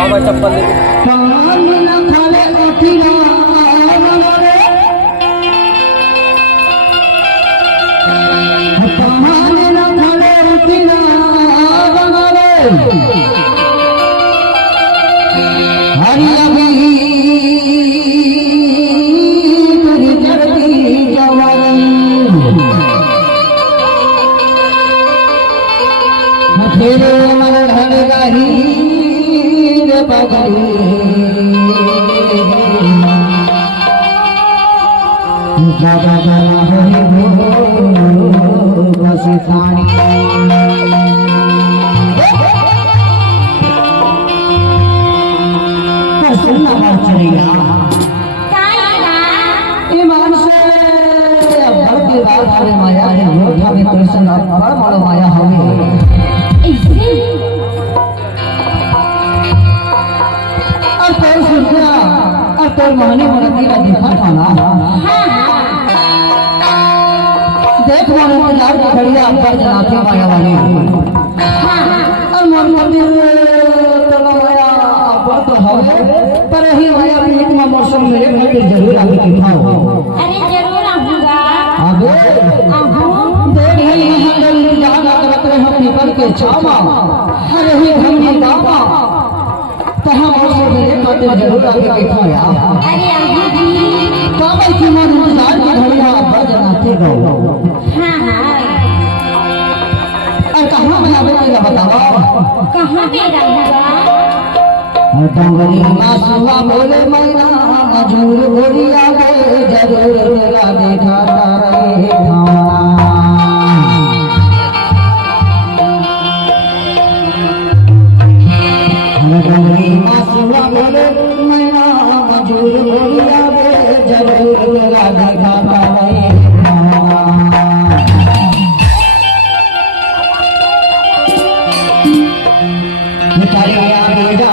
बाबा चप्पल लेके माया और माने मरतीला देखा था ना देख माने लाल खड़िया पर जनाते माया वाली और मन मंदिर तला माया पर तो है पर ही माया पीठ में मौसम मेरे घर पे जरूर आके दिखाओ। अरे जरूर आऊंगा। आगे देख ही मंडल जाना करत हम निकल के छावा अरे ही हमने गावा तहाँ मौसम मेरे घर पे जरूर आके दिखाया। अरे आऊंगी बाबा की मन इंतजार की घड़िया पर जनाते गो। हाँ हाँ और कहाँ मैं आवे तेरा बताओ कहाँ पे रहूंगा। डोंगरी मासुआ बोले मैना मजूर गोरिया के जरूर तेरा देखा तारे डोंगरी मासुआ बोले मैना मजूर गोरिया के जरूर तेरा देखा तारे बेटा